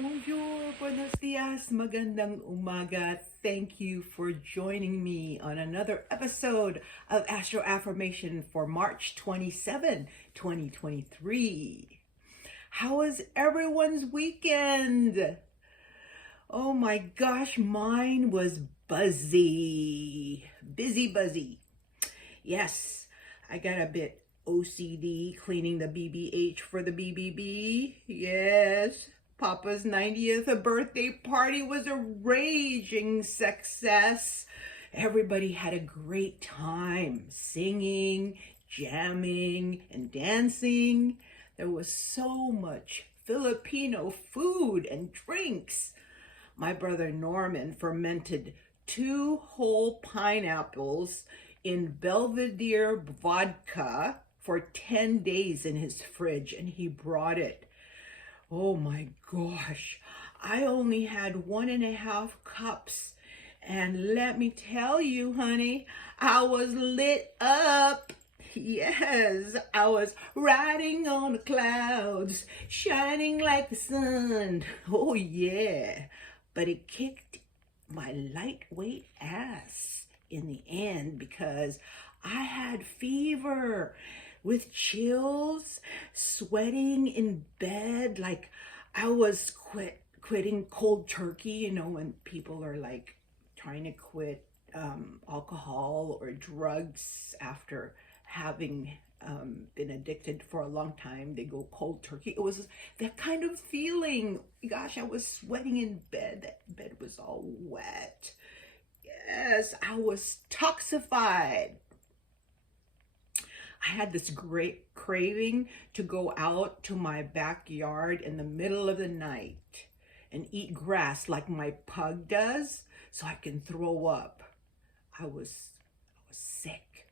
Bonjour, buenos dias, magandang umaga. Thank you for joining me on another episode of Astro Affirmation for March 27, 2023. How was everyone's weekend? Oh my gosh, mine was buzzy. Busy. Yes, I got a bit OCD cleaning the BBH for the BBB. Yes, Papa's 90th birthday party was a raging success. Everybody had a great time singing, jamming, and dancing. There was so much Filipino food and drinks. My brother Norman fermented 2 whole pineapples in Belvedere vodka for 10 days in his fridge, and he brought it. Oh my gosh, I only had 1.5 cups. And let me tell you, honey, I was lit up. Yes, I was riding on the clouds, shining like the sun. Oh yeah, but it kicked my lightweight ass in the end because I had fever with chills, sweating in bed like I was quitting cold turkey, you know, when people are like trying to quit alcohol or drugs after having been addicted for a long time. They go cold turkey. It was that kind of feeling. Gosh, I was sweating in bed. That bed was all wet. Yes, I was toxified. I had this great craving to go out to my backyard in the middle of the night and eat grass like my pug does so I can throw up. I was sick.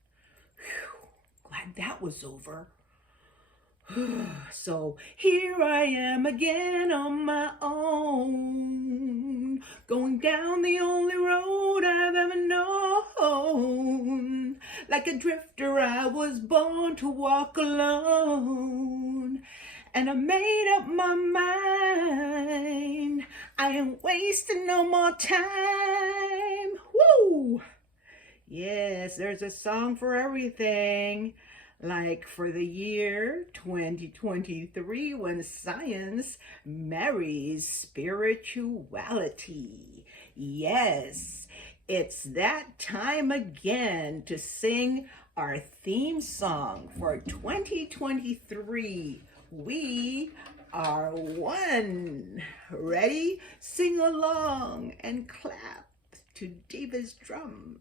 Whew, glad that was over. So here I am again on my own, going down the only road I've ever known. Like a drifter, I was born to walk alone. And I made up my mind. I ain't wasting no more time. Woo! Yes, there's a song for everything. Like for the year 2023, when science marries spirituality. Yes, it's that time again to sing our theme song for 2023. We are one. Ready? Sing along and clap to Diva's drum.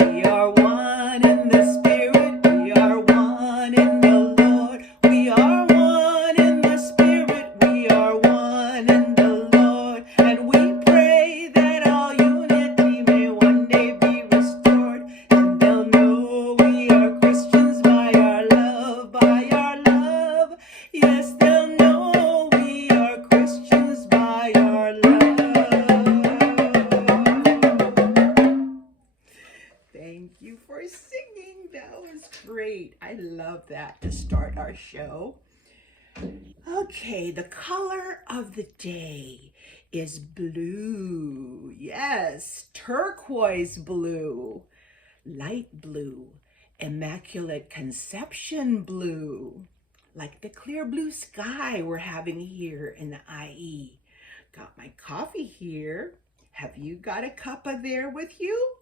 We are one in the spirit, we are one in the Lord. We are one in the spirit, we are one in the Lord. And we pray that all unity may one day be restored. And they'll know we are Christians by our love, by our love. Yes, they'll know we are Christians by our love. Thank you for singing. That was great. I love that to start our show. Okay, the color of the day is blue. Yes, turquoise blue, light blue, immaculate conception blue, like the clear blue sky we're having here in the IE. Got my coffee here. Have you got a cuppa there with you?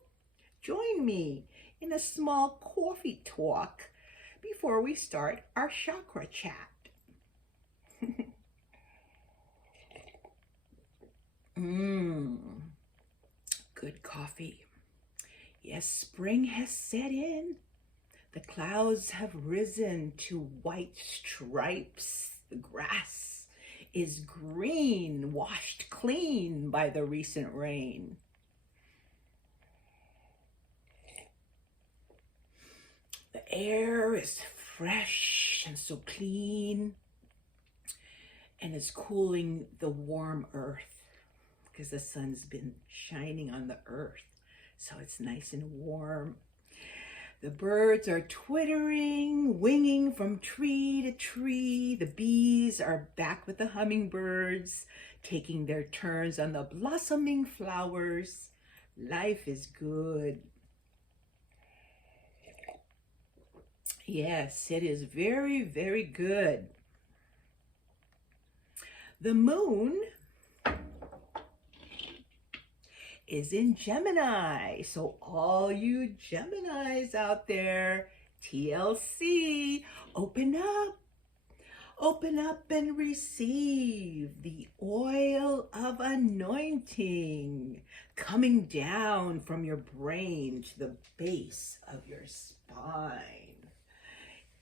Join me in a small coffee talk before we start our chakra chat. Good coffee. Yes, spring has set in. The clouds have risen to white stripes. The grass is green, washed clean by the recent rain. The air is fresh and so clean, and it's cooling the warm earth because the sun's been shining on the earth, so it's nice and warm. The birds are twittering, winging from tree to tree. The bees are back with the hummingbirds, taking their turns on the blossoming flowers. Life is good. Yes, it is very, very good. The moon is in Gemini. So all you Geminis out there, TLC, open up and receive the oil of anointing coming down from your brain to the base of your spine.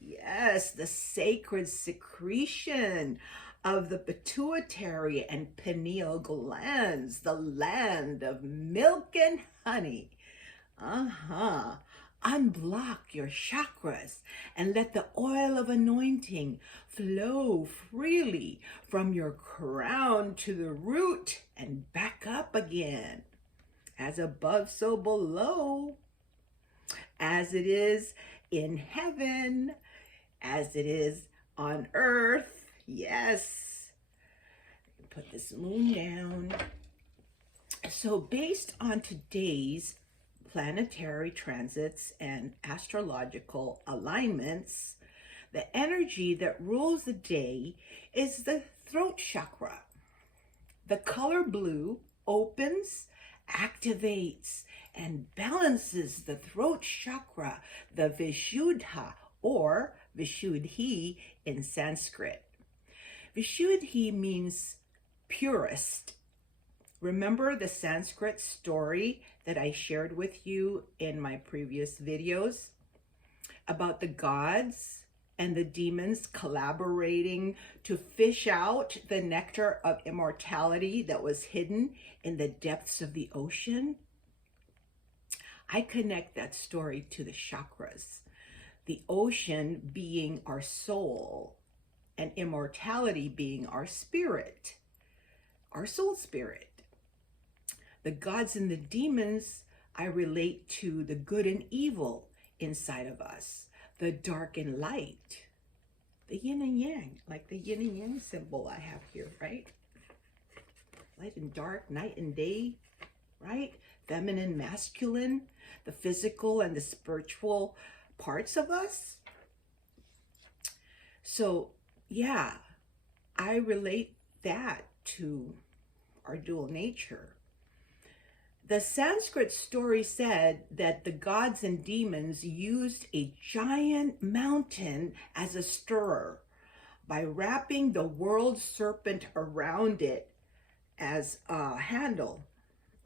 Yes, the sacred secretion of the pituitary and pineal glands, the land of milk and honey. Unblock your chakras and let the oil of anointing flow freely from your crown to the root and back up again. As above, so below. As it is in heaven, as it is on earth. Yes. Put this moon down. So based on today's planetary transits and astrological alignments, the energy that rules the day is the throat chakra. The color blue opens, activates, and balances the throat chakra, the Vishuddha or Vishuddhi in Sanskrit. Vishuddhi means purest. Remember the Sanskrit story that I shared with you in my previous videos about the gods and the demons collaborating to fish out the nectar of immortality that was hidden in the depths of the ocean? I connect that story to the chakras, the ocean being our soul, and immortality being our spirit, our soul spirit. The gods and the demons, I relate to the good and evil inside of us, the dark and light, the yin and yang, like the yin and yang symbol I have here, right? Light and dark, night and day, right? Feminine, masculine, the physical and the spiritual parts of us. So, yeah, I relate that to our dual nature. The Sanskrit story said that the gods and demons used a giant mountain as a stirrer by wrapping the world serpent around it as a handle.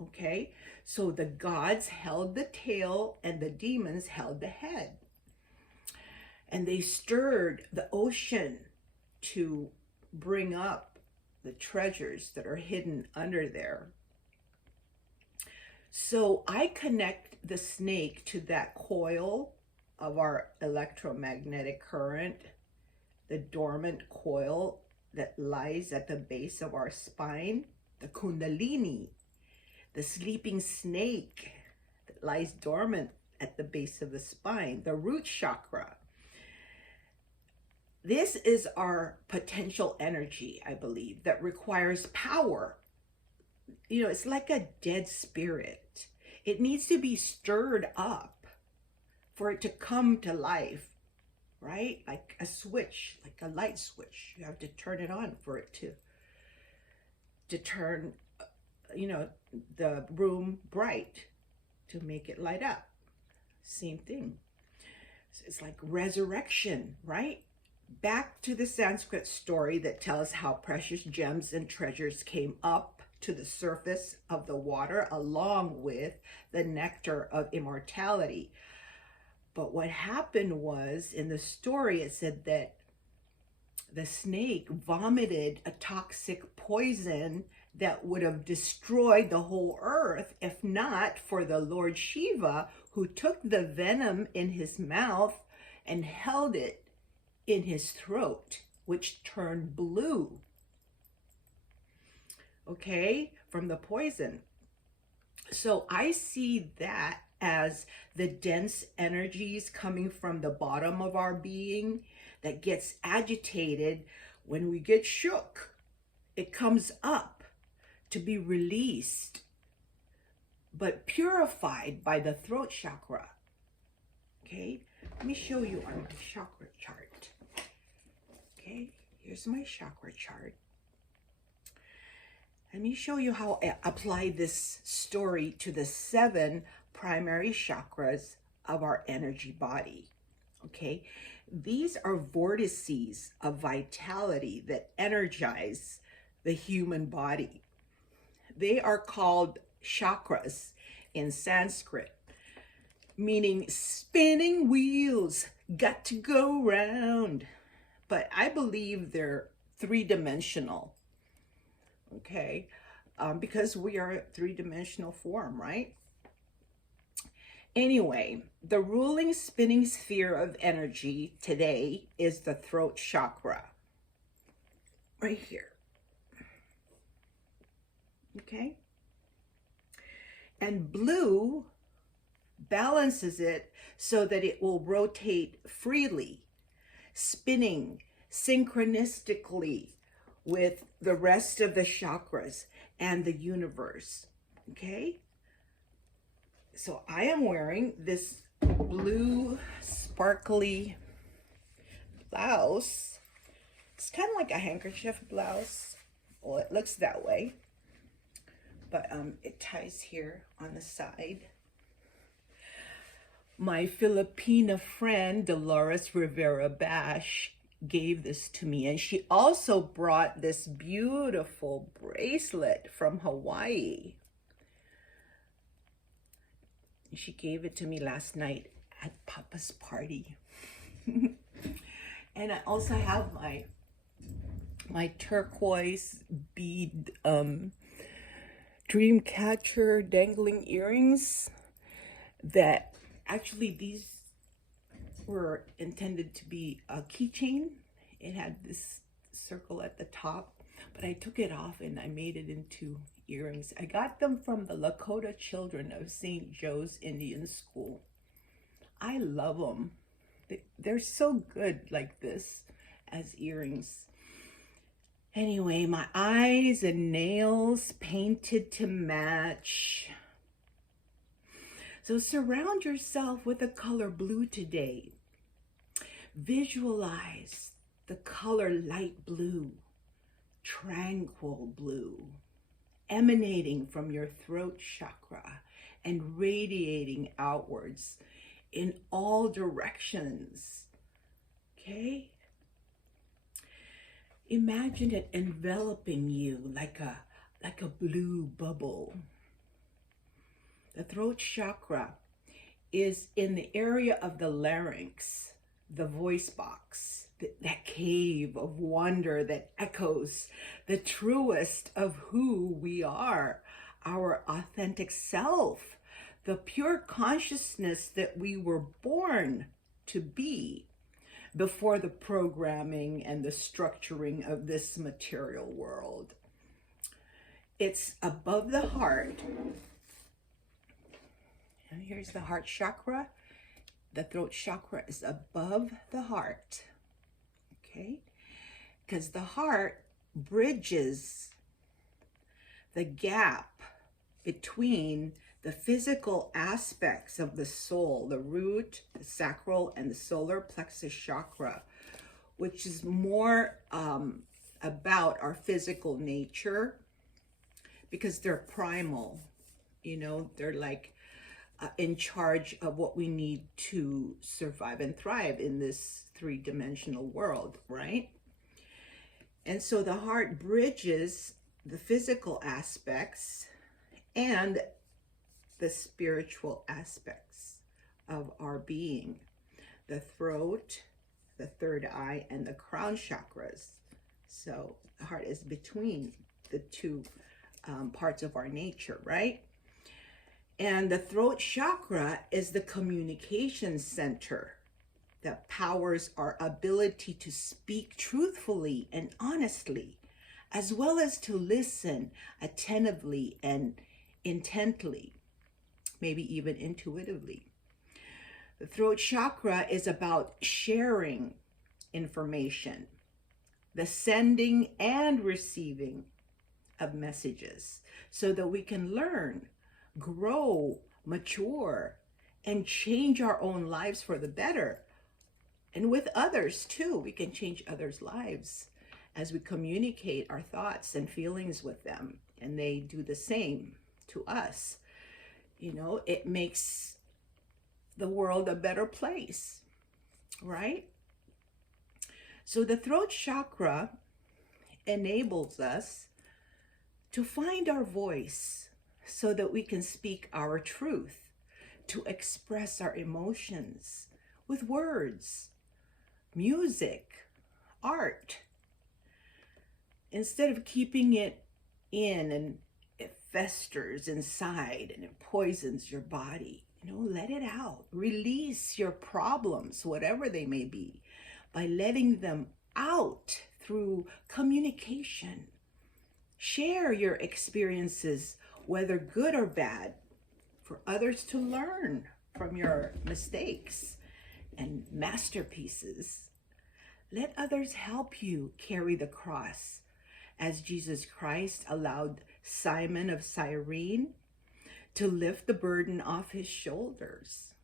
Okay, so the gods held the tail and the demons held the head. And they stirred the ocean to bring up the treasures that are hidden under there. So I connect the snake to that coil of our electromagnetic current, the dormant coil that lies at the base of our spine, the kundalini, the sleeping snake that lies dormant at the base of the spine, the root chakra. This is our potential energy, I believe, that requires power. You know, it's like a dead spirit. It needs to be stirred up for it to come to life, right? Like a switch, like a light switch. You have to turn it on for it to turn, you know, the room bright, to make it light up. Same thing. So it's like resurrection, right? Back to the Sanskrit story that tells how precious gems and treasures came up to the surface of the water along with the nectar of immortality. But what happened was, in the story, it said that the snake vomited a toxic poison that would have destroyed the whole earth if not for the Lord Shiva, who took the venom in his mouth and held it in his throat, which turned blue, okay, from the poison. So I see that as the dense energies coming from the bottom of our being that gets agitated when we get shook. It comes up to be released, but purified by the throat chakra. Okay, let me show you on my chakra chart. Okay, here's my chakra chart. Let me show you how I apply this story to the 7 primary chakras of our energy body. Okay, these are vortices of vitality that energize the human body. They are called chakras in Sanskrit, meaning spinning wheels, got to go round. But I believe they're 3-dimensional, okay? Because we are a 3-dimensional form, right? Anyway, the ruling spinning sphere of energy today is the throat chakra, right here, okay? And blue balances it so that it will rotate freely, spinning synchronistically with the rest of the chakras and the universe, okay? So I am wearing this blue sparkly blouse. It's kind of like a handkerchief blouse. Well, it looks that way, but it ties here on the side. My Filipina friend, Dolores Rivera Bash, gave this to me, and she also brought this beautiful bracelet from Hawaii. She gave it to me last night at Papa's party. And I also have my turquoise bead dream catcher dangling earrings that actually these were intended to be a keychain. It had this circle at the top, but I took it off and I made it into earrings. I got them from the Lakota children of St. Joe's Indian School. I love them. They're so good like this as earrings. Anyway, my eyes and nails painted to match. So surround yourself with the color blue today. Visualize the color light blue, tranquil blue, emanating from your throat chakra and radiating outwards in all directions. Okay? Imagine it enveloping you like a blue bubble. The throat chakra is in the area of the larynx, the voice box, that cave of wonder that echoes the truest of who we are, our authentic self, the pure consciousness that we were born to be before the programming and the structuring of this material world. It's above the heart. And here's the heart chakra. The throat chakra is above the heart, okay? Because the heart bridges the gap between the physical aspects of the soul, the root, the sacral, and the solar plexus chakra, which is more about our physical nature, because they're primal, they're like in charge of what we need to survive and thrive in this 3-dimensional world, right? And so the heart bridges the physical aspects and the spiritual aspects of our being. The throat, the third eye, and the crown chakras. So the heart is between the two parts of our nature, right? And the throat chakra is the communication center that powers our ability to speak truthfully and honestly, as well as to listen attentively and intently. maybe even intuitively. The throat chakra is about sharing information, the sending and receiving of messages, so that we can learn, grow, mature, and change our own lives for the better. And with others too, we can change others' lives as we communicate our thoughts and feelings with them, and they do the same to us. You know, it makes the world a better place, right? So the throat chakra enables us to find our voice so that we can speak our truth, to express our emotions with words, music, art, instead of keeping it in and it festers inside and it poisons your body. You know, let it out. Release your problems, whatever they may be, by letting them out through communication. Share your experiences, whether good or bad, for others to learn from your mistakes and masterpieces. Let others help you carry the cross, as Jesus Christ allowed Simon of Cyrene to lift the burden off his shoulders.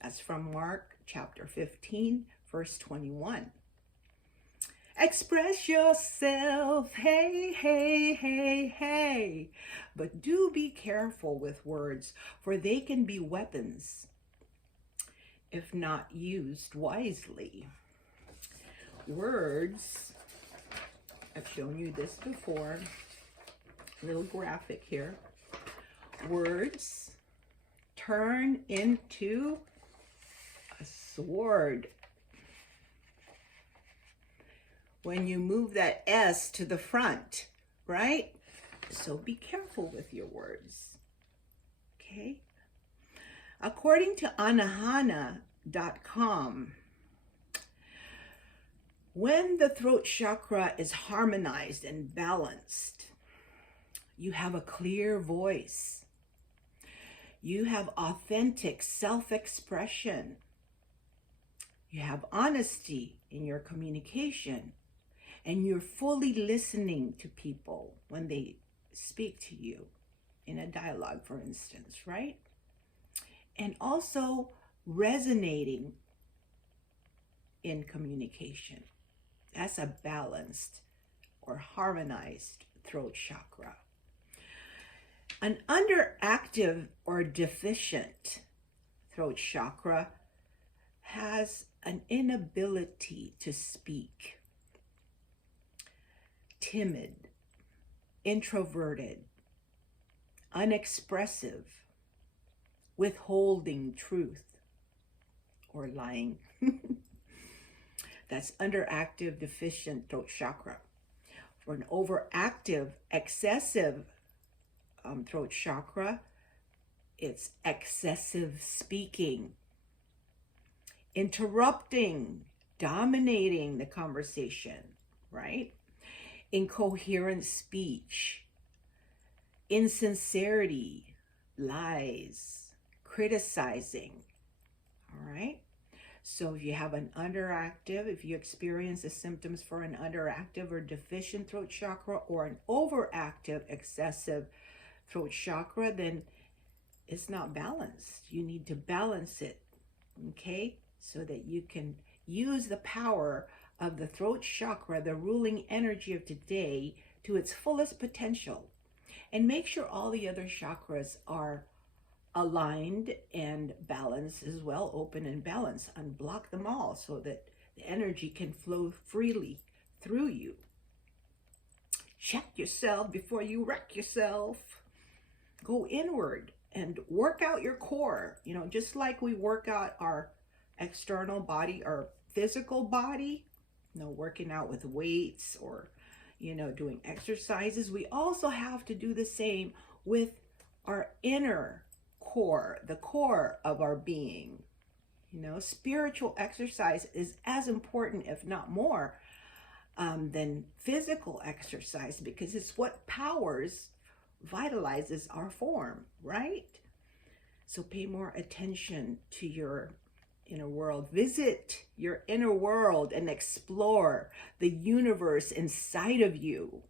That's from Mark chapter 15, verse 21. Express yourself, hey, hey, hey, hey. But do be careful with words, for they can be weapons if not used wisely. Words, I've shown you this before, a little graphic here. Words turn into a sword when you move that S to the front, right? So be careful with your words, okay? According to anahana.com, when the throat chakra is harmonized and balanced, you have a clear voice. You have authentic self-expression. You have honesty in your communication. And you're fully listening to people when they speak to you in a dialogue, for instance, right? And also resonating in communication. That's a balanced or harmonized throat chakra. An underactive or deficient throat chakra has an inability to speak. Timid, introverted, unexpressive, withholding truth, or lying. That's underactive, deficient throat chakra. For an overactive, excessive throat chakra, it's excessive speaking, interrupting, dominating the conversation, right? Incoherent speech, insincerity, lies, criticizing, all right? So if you have an underactive, if you experience the symptoms for an underactive or deficient throat chakra or an overactive, excessive throat chakra, then it's not balanced. You need to balance it, okay? So that you can use the power of the throat chakra, the ruling energy of today, to its fullest potential. And make sure all the other chakras are aligned and balanced as well, open and balanced. Unblock them all so that the energy can flow freely through you. Check yourself before you wreck yourself. Go inward and work out your core. You know, just like we work out our external body, our physical body, you know, working out with weights or, you know, doing exercises, we also have to do the same with our inner core, the core of our being. You know, spiritual exercise is as important, if not more, than physical exercise, because it's what powers, vitalizes our form, right? So pay more attention to your inner world. Visit your inner world and explore the universe inside of you.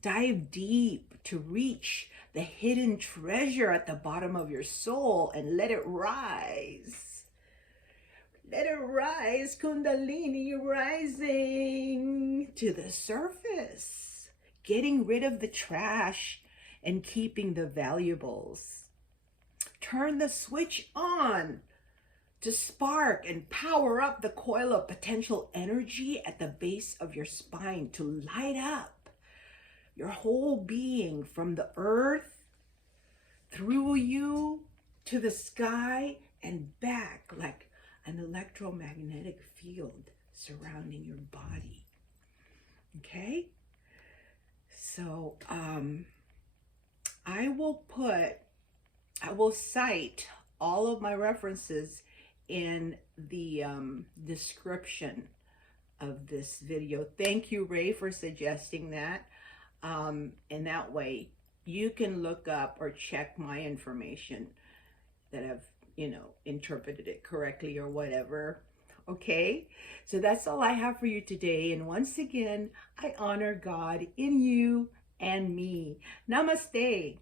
Dive deep to reach the hidden treasure at the bottom of your soul and let it rise. Let it rise, Kundalini rising to the surface, getting rid of the trash and keeping the valuables. Turn the switch on to spark and power up the coil of potential energy at the base of your spine to light up your whole being from the earth, through you, to the sky, and back like an electromagnetic field surrounding your body. Okay? So, I will cite all of my references in the description of this video. Thank you, Ray, for suggesting that. And that way you can look up or check my information that I've, interpreted it correctly or whatever. Okay, so that's all I have for you today. And once again, I honor God in you and me. Namaste.